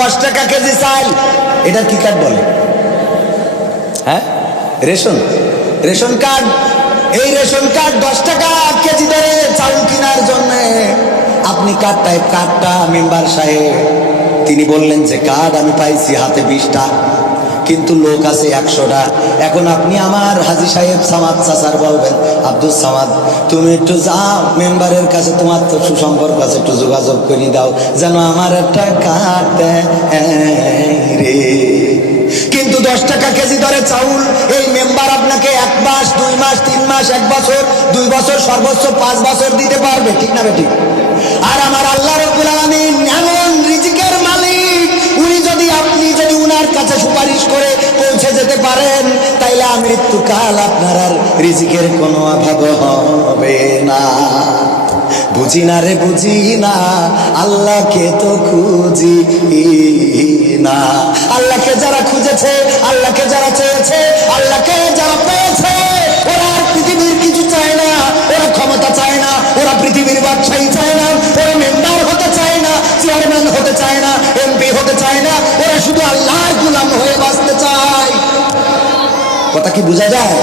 দশ টাকা কেজি চাল, এটা কি কার্ড বলে? হ্যাঁ? রেশন? Ration card? এই রেশন কার্ড দশ টাকা কেজি ধরে চাল কেনার জন্য। আপনি কার্ডটায় কার্ডটা মেম্বার সাহেব, তিনি বললেন যে কার্ড আমি পাইছি হাতে বিশটা কিন্তু লোক আছে একশোটা। এখন আপনি আমার হাজি সাহেব সামাদ চাচার বলবেন, আব্দুল সামাদ, তুমি একটু যাও, মেম্বারের কাছে তোমার তো সুসম্পর্ক আছে, একটু যোগাযোগ করে দাও, যেন আমার একটা দেয় রে। কিন্তু দশ টাকা কেজি দরে চাউল, এই মেম্বার আপনাকে এক মাস, দুই মাস, তিন মাস, এক বছর, দুই বছর সর্বোচ্চ পাঁচ বছর দিতে পারবে, ঠিক না বেঠিক রিজিকের কোনো অভাব হবে না। বুঝি না রে, বুঝি না, আল্লাহকে তো খুঁজি না। আল্লাহকে যারা খুঁজেছে, আল্লাহকে যারা চেয়েছে, আল্লাহকে যারা পেয়েছে, ওরা পৃথিবীর কিছু চায় না, ওরা ক্ষমতা চায় না, ওরা পৃথিবীর বাদশাহী কি বোঝা যায়?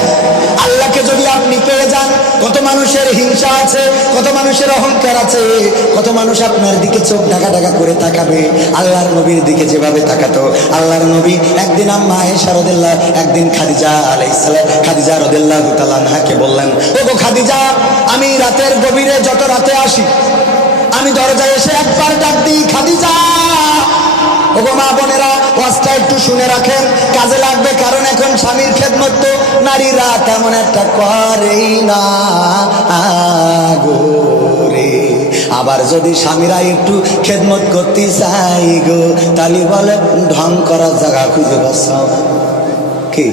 আল্লাহকে যদি আপনি পেয়ে যান, কত মানুষের হিংসা আছে, কত মানুষের অহংকার আছে, কত মানুষ আপনার দিকে চোখ ঢাকা ঢাকা করে তাকাবে, আল্লাহর নবীর দিকে যেভাবে তাকাতো, আল্লাহর নবী একদিন আম্মা আয়েশা রদিল্লাহ একদিন খাদিজা আলাইসালাম খাদিজা রদিল্লাহ তালানহাকে বললেন ও গো খাদিজা, আমি রাতের গভীরে যত রাতে আসি, আমি দরজায় এসে একবার ডাক দিই, খাদিজা! ওগো মা বোনেরা, ওয়াজটা একটু শুনে রাখেন। কাজে লাগবে কারণ এখন স্বামীর খেদমত তো নারীরা তেমন একটা করেই না। রে, আবার যদি স্বামীরা একটু খেদমত করতে চাই গো, তাহলে বলে, ঢং করার জায়গা খুঁজে পাচ্ছ কি?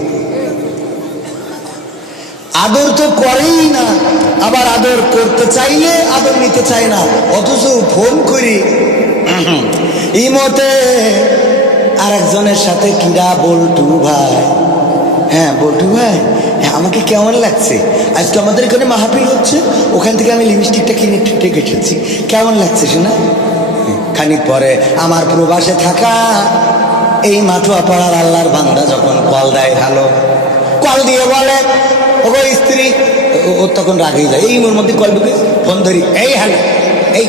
আদর তো করেই না, আবার আদর করতে চাইলে আদর নিতে চায় না। অথচ ফোন করি। এই আরেকজনের সাথে কিরা বল্টু ভাই। হ্যাঁ বল্টু ভাই হ্যাঁ আমাকে কেমন লাগছে? আজকে আমাদের এখানে মাহাপিল হচ্ছে, ওখান থেকে আমি লিপস্টিকটা কিনে ঠুটে কেটেছি কেমন লাগছে শোনা? খানিক পরে আমার প্রবাসে থাকা এই মাঠুয়া পাড়ার আল্লাহর বান্দা যখন কল দেয় ভালো কল দিয়ে বলে, ওগো স্ত্রী। ও- ও তখন রাগেই যায়, এই মোর মধ্যে কল ঢুকে ফোন ধরি। এই, হ্যালো। এই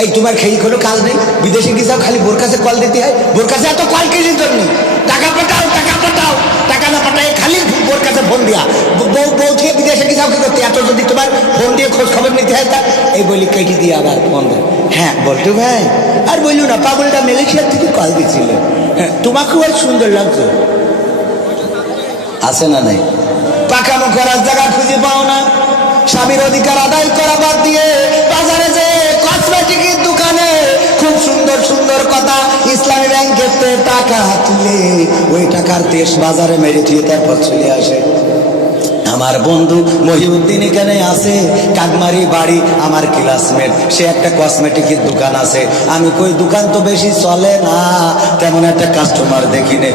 এই তোমার খেয়ে কোনো কাজ নেই? বিদেশে যাও, খালি বোর কাছে কল দিতে হয়। বোর কাছে এত কল কিসের জন্য? টাকা পাঠাও টাকা পাঠাও। টাকা না পাঠায় খালি বোর কাছে ফোন দিয়া। বউ বউ থেকে বিদেশে যাও কি করতে? এত যদি তোমার ফোন দিয়ে খোঁজ খবর নিতে হয় তা? এই বলি কেটে দিয়ে আবার ফোন দেয়। হ্যাঁ বলটু ভাই। আর বলল না, পাগলটা মালয়েশিয়ার থেকে কল দিছিল। হ্যাঁ তোমাকেও আর সুন্দর লাগছে। আছে না নাই? পাকামো করার জায়গা খুঁজে পাও না। স্বামীর অধিকার আদায় করা বাদ দিয়ে বাজারে যে কসমেটিকের দোকানে খুব সুন্দর সুন্দর কথা ইসলামী ব্যাংকের টাকা তুলে ওই টাকার দেশ বাজারে মেরে দিয়ে তারপর চলে আসে। আমার বন্ধু মহিউদ্দিন এখানে আছে, কাকমারি বাড়ি, আমার ক্লাসমেট সে একটা কসমেটিকের দোকান আছে। আমি কই, দোকান তো বেশি চলে না, তেমন একটা কাস্টমার দেখি নে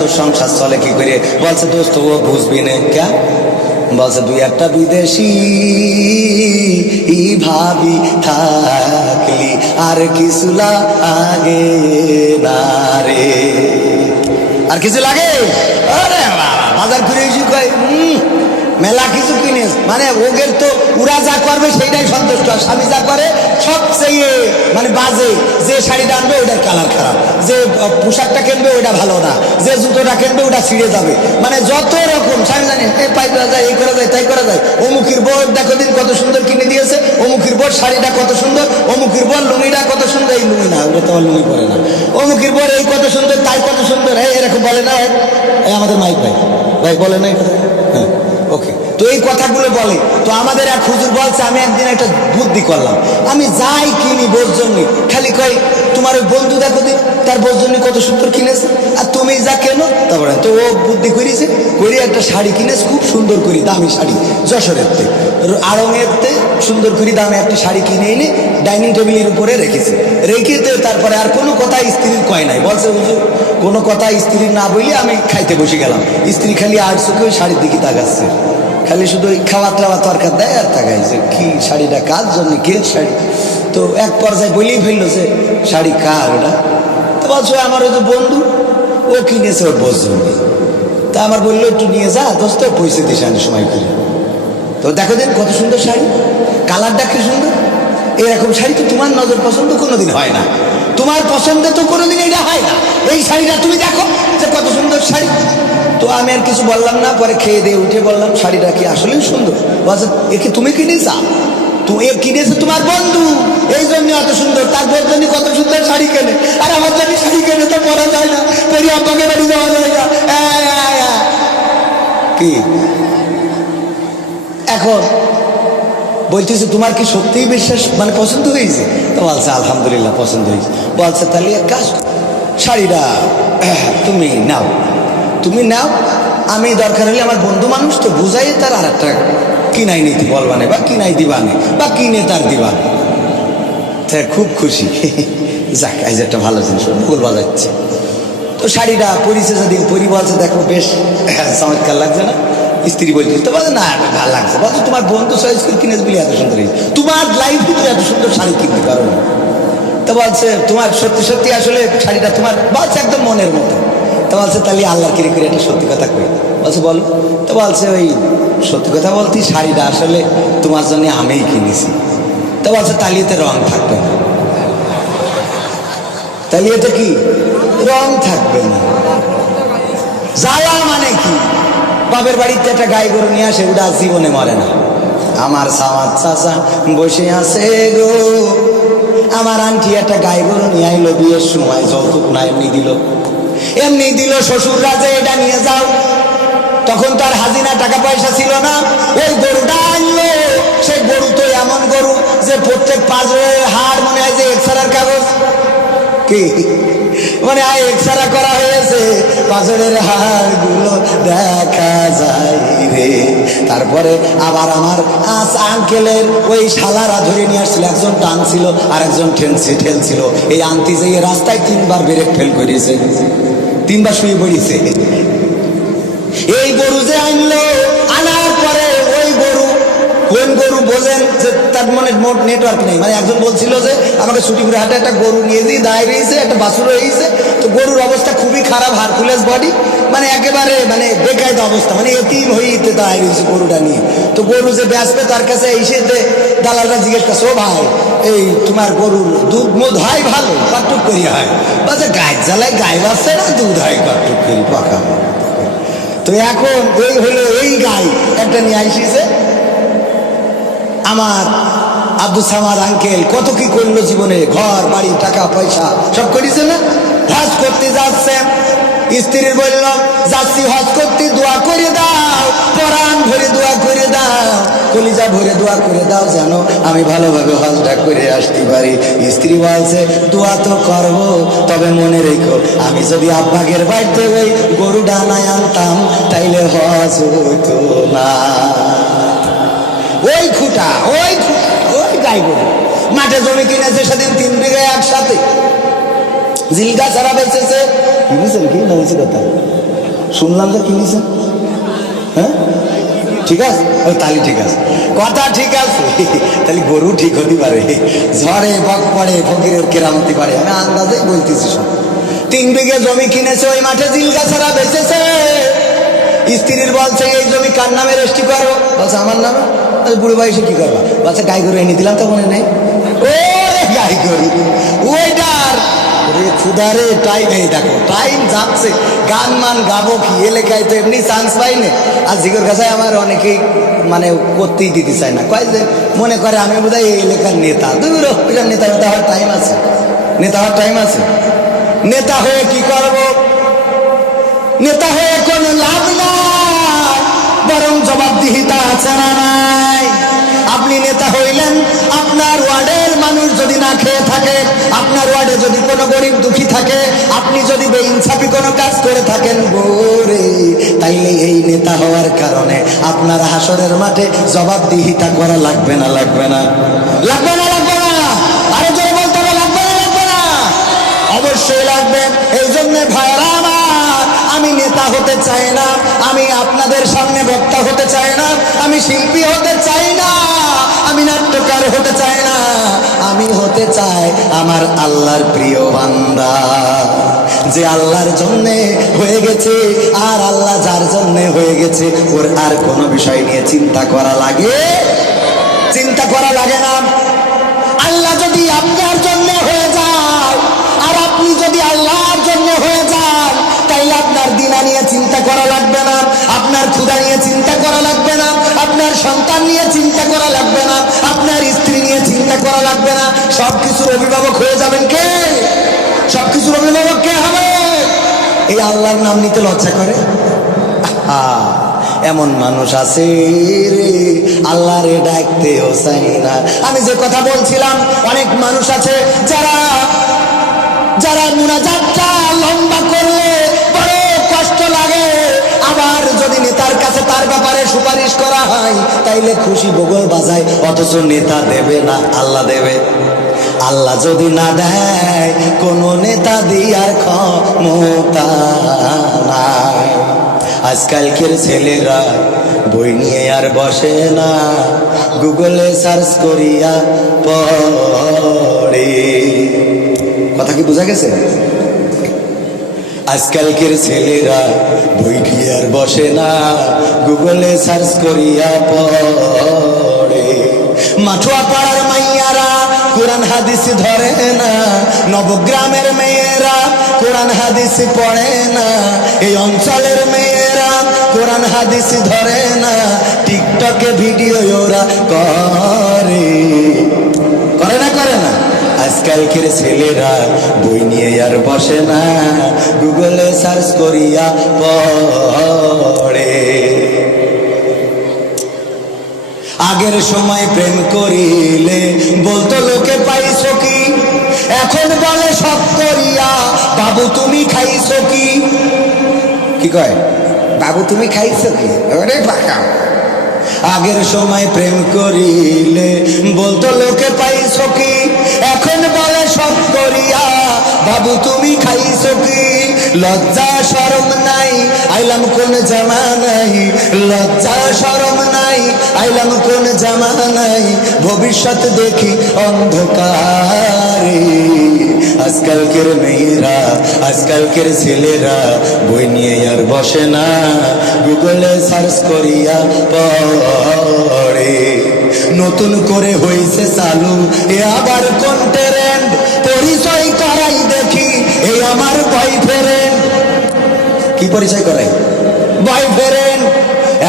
তো সংসার চলে কি করে? বলছে, দোস্ত, ও বুঝবি নে, ক্যা? বলছে দুই একটা বিদেশি ভাবি থাকলি আর কিছু আগে না রে। আর কিছু লাগে? আরে বাজার ঘুরে কয় "উম, মেলা কিছু কিনিস। মানে ওগের তো উড়া যা করবে সেইটাই সন্তুষ্ট। আর স্বামী যা করে সবচেয়ে মানে বাজে, যে শাড়িটা আনবে ওটার কালার খারাপ। যে পোশাকটা কিনবে ওটা ভালো না। যে জুতোটা কিনবে ওটা ছিঁড়ে যাবে। মানে যত রকম, স্বামী জানি এই পাই করা যায় এই করা যায়, তাই করা যায়। অমুখির বোর দেখো দিন কত সুন্দর কিনে দিয়েছে। অমুখির বোর শাড়িটা কত সুন্দর। অমুখির বোর লুঙ্গিটা কত সুন্দর। এই লুঙ্গি না ওটা তো আমার লুঙ্গি পরে না। অমুখির বোর এই কত সুন্দর, তাই কত সুন্দর। এই এরকম বলে না আমাদের মাইক ভাই। ভাই বলে না এই কথা হ্যাঁ ওকে, তো এই কথাগুলো বলে। তো আমাদের এক হুজুর বলছে, আমি একদিন একটা বুদ্ধি করলাম। আমি যাই কিনি বোর জন্য, খালি কই তোমার ওই বন্ধু দেখো দিন তার বোর জন্য কত সুন্দর কিনেছে। আর তুমি যা কেন, তারপরে তো ও বুদ্ধি করেছে করে একটা শাড়ি কিনেছে, খুব সুন্দর করি, দামি শাড়ি যশোরের তে আড়ঙের তে সুন্দর করে, দামে একটা শাড়ি কিনে এনে ডাইনিং টেবিলের উপরে রেখেছে। রেখে তারপরে আর কোনো কথা স্ত্রীর কয় নাই। বলছে, হুজুর কোনো কথা স্ত্রীর না বলে আমি খাইতে বসে গেলাম। স্ত্রী খালি আর চোখে ওই শাড়ির দিকে তাকাচ্ছে। খালি শুধু ওই খাওয়া টাওয়া তরকার দেয় আর তাকাইছে। কি শাড়িটা? কার জন্য? কে শাড়ি? তো এক পর্যায়ে বলেই ফেলল যে, শাড়ি কার ওটা? তো বলছো, আমার ওই যে বন্ধু, ও কিনেছে ওর বস জন্য। তা আমার বলল, একটু নিয়ে যা, দোস্ত, পয়সা দিস আমি সময় করে। তো দেখো দিন কত সুন্দর শাড়ি। কালারটা কি সুন্দর? এরকম শাড়ি তো তোমার নজর পছন্দ কোনোদিন হয় না। তোমার পছন্দে তো কোনোদিন এটা হয় না। এই শাড়িটা তুমি দেখো যে কত সুন্দর শাড়ি। তো আমি আর কিছু বললাম না, পরে খেয়ে দিয়ে উঠে বললাম, শাড়িটা কি আসলেই সুন্দর? বলছে, এ কি তুমি কিনেছা? তো এ কিনেছে তোমার বন্ধু। এই জন্য এত সুন্দর তার জন্য কত সুন্দর শাড়ি কেনে। আর আমার জন্য শাড়ি কেনে তো পরা যায় না পরি আব্বাকে বাড়ি যাওয়া যায় না। কি? এখন বলতেছে, তোমার কি সত্যিই বিশ্বাস মানে পছন্দ হয়েছে? তো বলছে, আলহামদুলিল্লাহ, পছন্দ হয়েছে। বলছে, তাহলে এক কাজ শাড়িটা তুমি নাও। তুমি নাও। আমি দরকার হলে আমার বন্ধু মানুষ তো বুঝাই তার আর একটা কিনাই নিতে বলবানে বা কিনাই দিবানে বা কিনে তার দিবানে। তা খুব খুশি। যাক, আজ একটা ভালো জিনিস ভুল বাজাচ্ছে তো শাড়িটা পরিছে যেদিন, পরি বলছে, দেখো বেশ চমৎকার লাগছে না? স্ত্রী বলছে, তো বলছে না ভালো লাগছে। বলছে, তোমার বন্ধু চয়েস করে কিনেছে বলে এত সুন্দর তোমার লাইফে এত সুন্দর শাড়ি কিনতে পারো না। তো বলছে, তোমার সত্যি সত্যি আসলে শাড়িটা তোমার? বলছে একদম মনের মতো। তো বলছে, তাহলে আল্লাহ কিরে করে একটা সত্যি কথা কই? বলছে, বলো। তো বলছে, ওই সত্যি কথা বলতে শাড়িটা আসলে তোমার জন্য আমিই কিনেছি। তো বলছে, তাহলে এতে রং থাকবে না। এটা কি? রং থাকবে না। জ্বালা মানে কি? বাপের বাড়িতে একটা গাই গরু নিয়ে আসে, ওটা জীবনে মরে না। আমার সামার চাচা বসে আছে গো। আমার আন্টি একটা গাই গরু নিয়ে আইলো বিয়ের সময়, যৌতুক না, এমনি দিল। এমনি দিল শ্বশুর রাজে এটা নিয়ে যাও। তখন তার হাজিনা টাকা পয়সা ছিল না। ওই গরুটা আনলো। সে গরু তো এমন গরু যে প্রত্যেক পাঁচ হাড় মনে হয় যে এক্সারার কাগজ। কি? মানে আয় এক্সারা করা হয়েছে। পাঁচরের হাড়গুলো দেখা যায় রে। তারপরে আবার আমার আস আঙ্কেলের ওই শালারা ধরে নিয়ে আসছিল। একজন টানছিল আর একজন ঠেলছে, ঠেলছিল। এই আন্টি যে রাস্তায় তিনবার ব্রেক ফেল করেছে, তিনবার শুয়ে পড়েছে। এই গরু যে আনলো আনার পরে ওই গরু বোঝেন যে, তার মানে মোট নেটওয়ার্ক নেই। মানে একজন বলছিল যে, আমাকে ছুটি করে হাটে একটা গরু নিয়ে দিয়ে দায় রয়েছে, একটা বাছুর হয়েছে তো গরুর অবস্থা খুবই খারাপ হারকুলেস বডি মানে একেবারে মানে বেকায়দা অবস্থা। মানে এতিম হইতে দায় রয়েছে গরুটা নিয়ে। তো গরু যে বেসবে তার কাছে এসে দে- দালালরা জিজ্ঞেস করছে ও ভাই, এই তোমার গরুর দুধ মুধ হয় ভালো? কটুক করি হয়। বলছে গায়ে জ্বালায়, গায়ে বাঁচছে না, দুধ হয় কটুক করি, পাকা তো এখন এই হলো, এই গাই একটা নিয়ে আইসিছে। আমার আব্দুল সামাদ আঙ্কেল কত কি করল জীবনে? ঘর, বাড়ি, টাকা, পয়সা, সব করেছে না? হজ করতে যাচ্ছে। স্ত্রীর বলল, যাচ্ছি হজ করতে, দোয়া করে দাও। পরাণ ভরে দোয়া করে দাও। কলিজা ভরে দোয়া করে দাও যেন আমি ভালোভাবে হজটা করে আসতে পারি। স্ত্রী বলছে, দোয়া তো করব, তবে মনে রেখো, আমি যদি আব্বাগের বাড়িতে ওই গরু ডানায় আনতাম, তাইলে হজ হতো না। ওই খুঁটা ওই ওই গাই গরু মাঠে জমি কিনেছে সেদিন তিন বিঘা একসাথে। জিলগা ছাড়া বেঁচেছে। কিনেছেন কি? না হয়েছে কথা। শুনলাম যে কিনেছেন। হ্যাঁ? ঠিক আছে? ও, তাহলে ঠিক আছে। কথা ঠিক আছে। তাহলে গরু ঠিক হতে পারে। ঝড়ে বক পড়ে ফকিরের কেরামতি পারে আমি আন্দাজেই বলতেছি সব। তিন বিঘে জমি কিনেছে ওই মাঠে জিলগা ছাড়া বেঁচেছে। স্ত্রীর বলছে এই জমি কার নামে রেস্টি করো? বলছে, আমার নামে? বুড়ো বয়সে কি করবা? বলছে, গাই গরু এনে দিলাম তো মনে নেই ও গাই গরু ওইটার টাইম, এই দেখো, টাইম যাচ্ছে। গান মান গাবো কি? এলাকায় তো এমনি চান্স আর জিগর কাছে আমার অনেকেই মানে করতেই দিতে চায় না। কয় যে, মনে করে আমি বোধহয় এই এলাকার নেতা। দূর নেতা নেতা হওয়ার টাইম আছে। নেতা হওয়ার টাইম আছে। নেতা হয়ে কি করব? নেতা হয়ে কোনো লাভ বরং জবাবদিহিতা আছে না নাই? আপনি নেতা হইলেন, আপনার ওয়ার্ডের মানুষ যদি না খেয়ে থাকে, আপনার ওয়ার্ডে যদি কোনো গরিব দুঃখী থাকে, আপনি যদি বেইনসাফি কোনো কাজ করে থাকেন, গোরে, তাইলে এই নেতা হওয়ার কারণে আপনার হাসরের মাঠে জবাবদিহিতা করা লাগবে না লাগবে না। লাগবে না লাগবে না। আরও জোরে বলতে হবে, লাগবে না লাগবে না। অবশ্যই লাগবে। এই জন্য ভাইরা আমার, আমি নেতা হতে চাই না। আমি আপনাদের সামনে বক্তা হতে চাই না, আমি শিল্পী হতে চাই না, আমি নাট্যকার হতে চাই না, আমি হতে চাই আমার আল্লাহর প্রিয় বান্দা। যে আল্লাহর জন্যে হয়ে গেছে, আর আল্লাহ যার জন্যে হয়ে গেছে, ওর আর কোনো বিষয় নিয়ে চিন্তা করা লাগে? চিন্তা করা লাগে না। আল্লাহ যদি আপনার জন্য হয়ে যায়, আর আপনি যদি আল্লাহর জন্য হয়ে তাইলে আপনার নিয়ে চিন্তা করা লাগবে না। আপনার ক্ষুদা নিয়ে চিন্তা করা লাগবে না। আপনার সন্তান নিয়ে চিন্তা করা লাগবে না। আপনার স্ত্রী নিয়ে চিন্তা করা লাগবে না। সব কিছুর অভিভাবক হয়ে যাবেন কে? সব কিছুর অভিভাবক কে হবে? এই আল্লাহর নাম নিতে লজ্জা করে? এমন মানুষ আছে আল্লাহ রে। ডাকতেও চাই না আমি যে কথা বলছিলাম, অনেক মানুষ আছে যারা যারা মুনাজাতটা লম্বা ব্যাপারে সুপারিশ করা হয়, তাইলে খুশি বগল বাজায়, অথচ নেতা দেবে না, আল্লাহ দেবে। আল্লাহ যদি না দেয়, কোন নেতা দিয়ার ক্ষমতা আজকালকের ছেলেরা বই নিয়ে আর বসে না, গুগলে সার্চ করিয়া পড়ে। কথা কি বোঝা গেছে? আজকালকের ছেলেরা বই আর বসে না। গুগলে সার্চ করিয়া পড়ে। মাঠুয়া পাড়ার মাইয়ারা কোরআন হাদিস ধরে না। নবগ্রামের মেয়েরা কোরআন হাদিস পড়ে না। এই অঞ্চলের মেয়েরা কোরআন হাদিস ধরে না। টিকটকে ভিডিও ওরা করে। করে না করে না? আজকালকের ছেলেরা বই নিয়ে আর বসে না গুগলে সার্চ করিয়া পড়ে। আগের সময় প্রেম করিলে বলতো লোকে পাইছো কি? এখন বলে সব করিয়া বাবু তুমি খাইছো কি? কি কয়? বাবু তুমি খাইছো কি? ওরে পাকা আগের সময় প্রেম করিলে বলতো বাবু, তুমি খাইছো কি? লজ্জা সরম নাই, আইলাম কোন জামানাই লজ্জা সরম নাই, আইলাম কোন জামানাই ভবিষ্যৎ দেখি অন্ধকারে। আজকালকের মেয়েরা, আজকালকের ছেলেরা, বই নিয়ে আর বসে না। গুগলে সার্চ করিয়া পড়ে। নতুন করে হয়েছে চালু, এ আবার কোন আমার বয়ফ্রেন্ড কি পরিচয় করাই ফেরেন।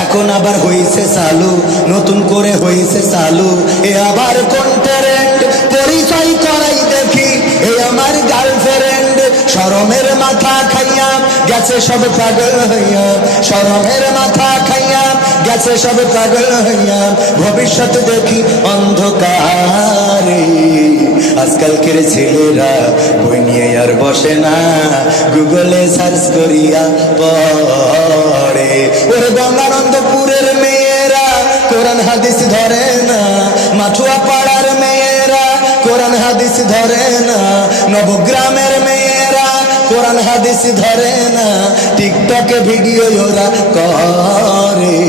এখন আবার হয়েছে চালু, নতুন করে হয়েছে চালু। এ আবার কোন পরিচয় করাই দেখি, এ আমার গার্লফ্রেন্ড শরমের মাথা খাইয়া গেছে সব পাগল হইয়া, শরমের মাথা খাইয়া গেছে সব পাগল হইয়া। ভবিষ্যৎ দেখি অন্ধকারে। আজকালকের ছেলেরা বই নিয়ে আর বসে না, গুগলে সার্চ করিয়া পড়ে। ওরে গঙ্গানন্দপুরের মেয়েরা, কোরআন হাদিস ধরে না। মাঠুয়া পাড়ার মেয়েরা, কোরআন হাদিস ধরে না। নবগ্রামের কোরআন হাদিস ধরে না টিকটকে ভিডিও ওরা করে।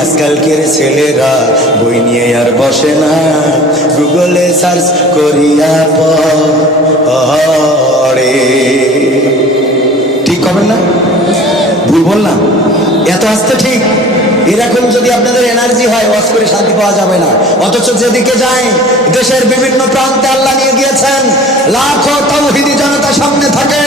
আজকালকের ছেলেরা বই নিয়ে আর বসে না। গুগলে সার্চ করিয়া পড়ে। ঠিক হবে না? ভুল বললাম? এত আসতে ঠিক? এরকম যদি আপনাদের এনার্জি হয়, ওয়াজ করে শান্তি পাওয়া যাবে না। অথচ যেদিকে যায়, দেশের বিভিন্ন প্রান্তে আল্লাহ নিয়ে গিয়েছেন। লাখো তাওহিদি জনতা সামনে থাকে,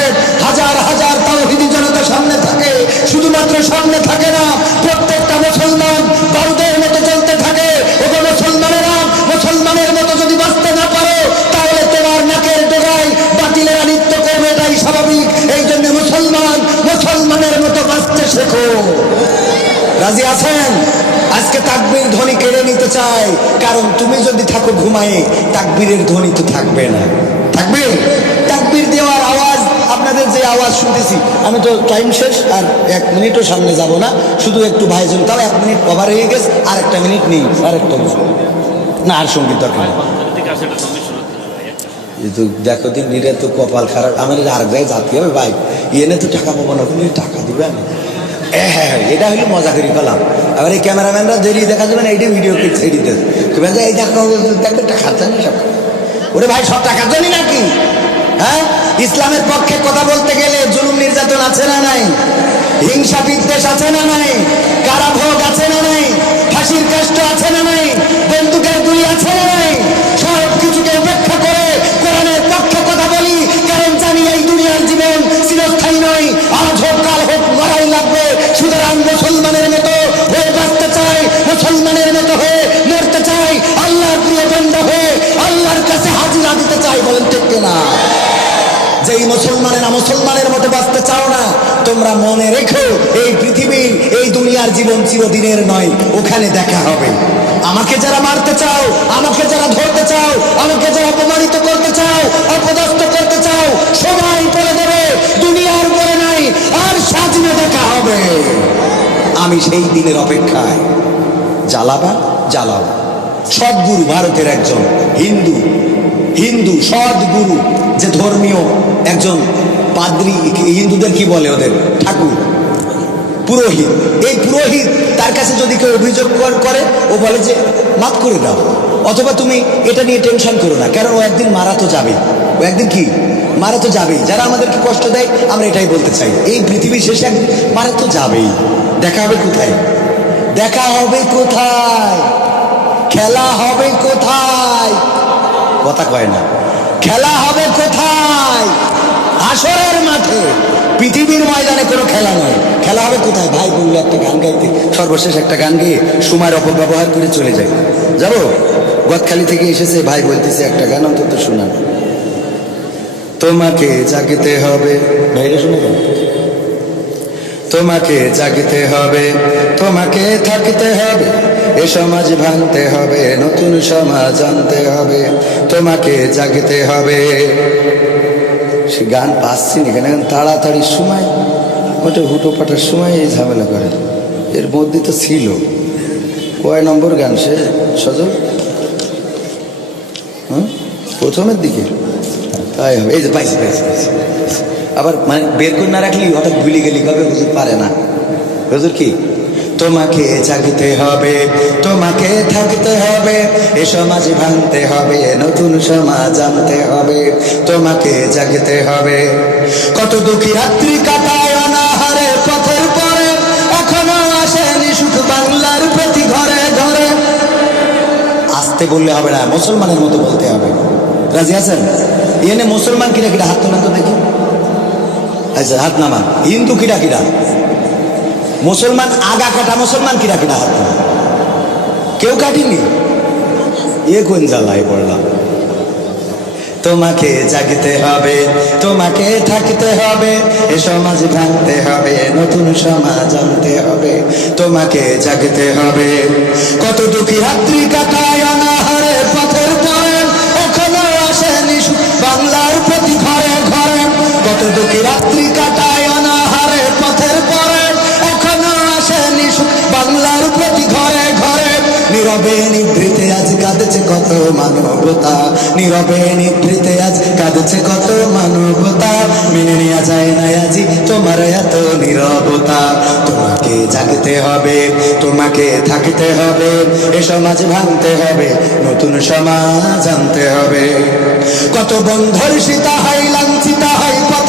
হাজার হাজার তাওহিদি জনতা সামনে থাকে। শুধুমাত্র সামনে থাকে না, প্রত্যেকটা মুসলমান বারুদের মতো চলতে থাকে। ওগো মুসলমানেরা, মুসলমানের মতো যদি বাঁচতে না পারো, তাহলে তোমার নাকের ডোগায় বাতিলেরা নৃত্য করবে, এটাই স্বাভাবিক। এই জন্য মুসলমান, মুসলমানের মতো বাঁচতে শেখো। রাজি আছেন? আজকে তাকবীর ধ্বনি কেড়ে নিতে চাই কারণ তুমি যদি থাকো ঘুমায়ে, তাকবীরের ধ্বনি তো থাকবে না। থাকবে তাকবীর দেওয়ার আওয়াজ, আপনাদের যে আওয়াজ শুনতেছি, আমি তো টাইম শেষ, আর এক মিনিটও সামনে যাব না। শুধু একটু ভাইজন, তাও এক মিনিট কভার হয়ে গেছে, আর একটা মিনিট নেই, আর একটা না, আর সংগীত দরকার নেই। তো দেখো দিন নিরে তো কপাল খারাপ। আমার আর জায়গায় যাতে হবে, ভাই। এনে তো টাকা পাবো না টাকা দিবে আমি হ্যাঁ এটা হলো মজা করি পেলাম আবার এই ক্যামেরাম্যানরা দেরি দেখা যাবে না এইটাই ভিডিও ক্লিপ এডিতে এই দেখো দেখো টাকা জানি সব। ওরে ভাই, সব টাকা জানি নাকি? হ্যাঁ? ইসলামের পক্ষে কথা বলতে গেলে জুলুম নির্যাতন আছে না নাই? হিংসা বিদ্বেষ আছে না নাই? কারাভোগ আছে না নাই? ফাঁসির কষ্ট আছে না নাই? বন্দুকের গুলি আছে না নাই? মুসলমানের মতো হয়ে মরতে চাই, আল্লাহর প্রিয় বন্ধ হয়ে আল্লাহর কাছে হাজিরা দিতে চাই বলেন ঠিক না যেই মুসলমানেরা মুসলমানের মতো বাঁচতে চাও না, তোমরা মনে রেখো এই পৃথিবীর এই দুনিয়ার জীবন চিরদিনের নয়, ওখানে দেখা হবে। আমাকে যারা মারতে চাও, আমাকে যারা ধরতে চাও, আমাকে যারা অপমানিত করতে চাও, অপদস্থ করতে চাও, সবাই বলে দেবে, দুনিয়ার পরে নাই, আর সাজনে দেখা হবে। আমি সেই দিনের অপেক্ষায় জ্বালাবা, জ্বালাও। সদ্গুরু ভারতের একজন হিন্দু। হিন্দু সদ্গুরু, যে ধর্মীয় একজন পাদ্রি, হিন্দুদের কি বলে ওদের? ঠাকুর। পুরোহিত। এই পুরোহিত তার কাছে যদি কেউ অভিযোগ কর- ও বলে যে, মাফ করে দাও। অথবা তুমি এটা নিয়ে টেনশন করো না, কারণ ও একদিন মারা তো যাবে ও একদিন কি? মারা তো যাবেই। যারা আমাদেরকে কষ্ট দেয়, আমরা এটাই বলতে চাই। এই পৃথিবী শেষে মারা তো যাবেই। দেখা হবে কোথায়? দেখা হবে কোথায়? খেলা হবে কোথায়? কথা কয় না। খেলা হবে কোথায়? আসরের মাঠে। পৃথিবীর ময়দানে কোনো খেলা নয়। খেলা হবে কোথায়? ভাই, বলল একটা গান গাইতে। সর্বশেষ একটা গান গিয়ে সময়ের অপব্যবহার করে চলে যায়। যাব? গদখালি থেকে এসেছে, ভাই বলতেছে একটা গান, অন্তত শোনান তোমাকে জাগিতে হবে। ভাইরা শুনে তোমাকে জাগিতে হবে, তোমাকে থাকতে হবে। এ সমাজ ভাঙতে হবে, নতুন সমাজ আনতে হবে। তোমাকে জাগিতে হবে। সে গান পাচ্ছি না কেন? তাড়াতাড়ি সময়। ওটা হুটো পাটার সময় এই ঝামেলা করে। এর মধ্যে তো ছিল। কয় নম্বর গান সে, সজল? হুম? প্রথমের দিকে? তাই হবে। এই যে পাইছি পাইছি পাইছি আবার মানে বের করে না রাখলি হঠাৎ ভুলে গেলি, কবে হুজুর পারে না? হুজুর কি? তোমাকে জাগতে হবে, তোমাকে থাকতে হবে, এ সমাজ ভাঙতে হবে নতুন সমাজ আনতে হবে, তোমাকে জাগতে হবে। কত দুঃখী রাত্রি কাটায় অনাহারে পথের পরে, এখনও আসেনি সুখ বাংলার প্রতি ঘরে ঘরে। আসতে বললে হবে না, মুসলমানের মতো বলতে হবে। রাজি আছেন? এনে মুসলমান কিরা কিরা হাত তোলেন তো দেখি। আচ্ছা হাত নামান। হিন্দু কিরা কিরা মুসলমান আগা কাটা, মুসলমান কিরা কিরা হাত তোলেন কেউ কাটিনি? এ কোন জ্বালায় পড়লাম? তোমাকে জাগতে হবে, তোমাকে থাকতে হবে, এ সমাজ ভাঙতে হবে, নতুন সমাজ আনতে হবে, তোমাকে জাগতে হবে। কত দুঃখী রাত্রি কাটায় অনাহারে দুঃখী রাত্রি কাটায় অনাহারে পথের পরে, এখনও আসেনি বাংলার প্রতি ঘরে ঘরে। নীরবে নিভৃতে আজ কত মানবতা। নীরবে নিভৃতে আজ কত মানবতা। মেনে নেওয়া যায় না আজি তোমার এত নীরবতা। তোমাকে জাগতে হবে, তোমাকে থাকতে হবে, এ সমাজ ভাঙতে হবে, নতুন সমাজ আনতে হবে। কত বন্ধর সীতা হয় লাঞ্ছিতা পথে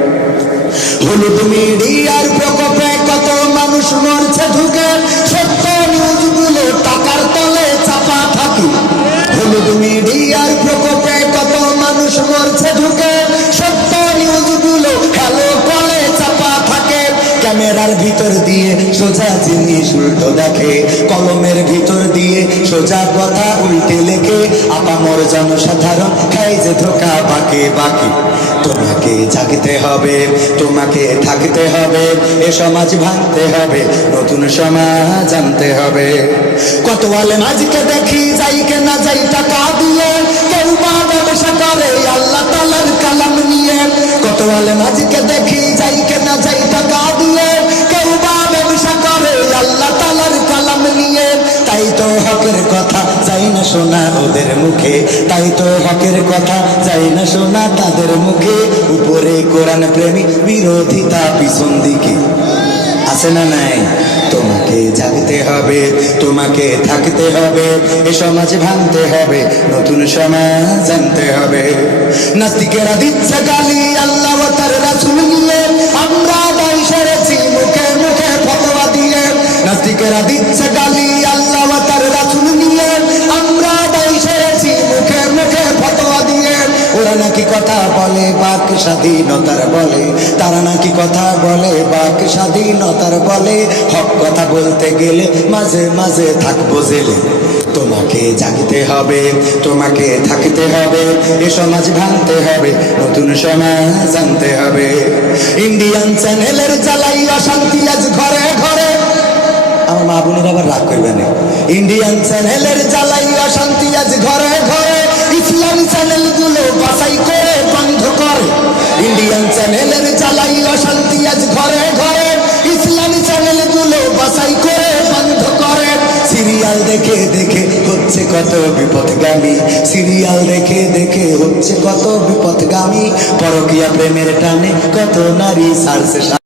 হলুদ মিডিয়ার প্রকোপে কত মানুষ মরছে ঢুকে, সত্য নিউজগুলো টাকার তলে চাপা থাকে। হলুদ মিডিয়ার প্রকোপে কত মানুষ মরছে ঢুকে ক্যামেরার ভিতর দিয়ে সোজা জিনিস উল্টো দেখে, কলমের ভিতর দিয়ে সোজা কথা উল্টে লেখে আপামর জনসাধারণ খাই যে ধোকা বাকি বাকি। তোমাকে জাগতে হবে, তোমাকে থাকতে হবে, এ সমাজ ভাঙতে হবে, নতুন সমাজ আনতে হবে। কত আলে মাঝকে দেখি যাই কে না যাই টাকা দিয়ে, কেউ বা ব্যবসা করে, আল্লাহ তালার কালাম নিয়ে। কত আলে মাঝকে দেখি যাই কে না যাই টাকা দিয়ে তাই তো হকের কথা যাই না শোনা ওদের মুখে। তাই তো হকের কথা যাই না শোনা তাদের মুখে। উপরে কোরআন প্রেমী, বিরোধিতা পিছন দিকে। আছে না নাই? তোমাকে জাগতে হবে, তোমাকে থাকতে হবে, এ সমাজ ভাঙতে হবে, নতুন সমাজ আনতে হবে। নাস্তিকেরা দিচ্ছে গালি, আল্লাহ তার রাসূল নাস্তিকেরা দিচ্ছে গালি, আল্লাহ তার রাসূল নিয়ে, আমরা দায় সেরেছি, মুখে মুখে ফতোয়া দিয়ে। ওরা নাকি কথা বলে বাক স্বাধীনতার বলে, তারা নাকি কথা বলে বাক স্বাধীনতার বলে। হক কথা বলতে গেলে মাঝে মাঝে থাকব জেলে। তোমাকে জাগতে হবে, তোমাকে থাকতে হবে, এ সমাজ ভাঙতে হবে, নতুন সমাজ আনতে হবে। ইন্ডিয়ান চ্যানেলের জ্বালাই অশান্তি আজ ঘরে ঘরে। আমার মা বোনের আবার রাগ করবে না। ইন্ডিয়ান চ্যানেলের জ্বালাই অশান্তি আজ ঘরে ঘরে ইসলামী চ্যানেলগুলো বাছাই করে, বন্ধ করে। ইন্ডিয়ান চ্যানেলের জ্বালাই অশান্তি আজ ঘরে ঘরে ইসলামী চ্যানেলগুলো বাছাই করে, বন্ধ করে। সিরিয়াল দেখে দেখে হচ্ছে কত বিপদগামী সিরিয়াল দেখে দেখে হচ্ছে কত বিপদগামী পরকিয়া প্রেমের টানে কত নারী সারছে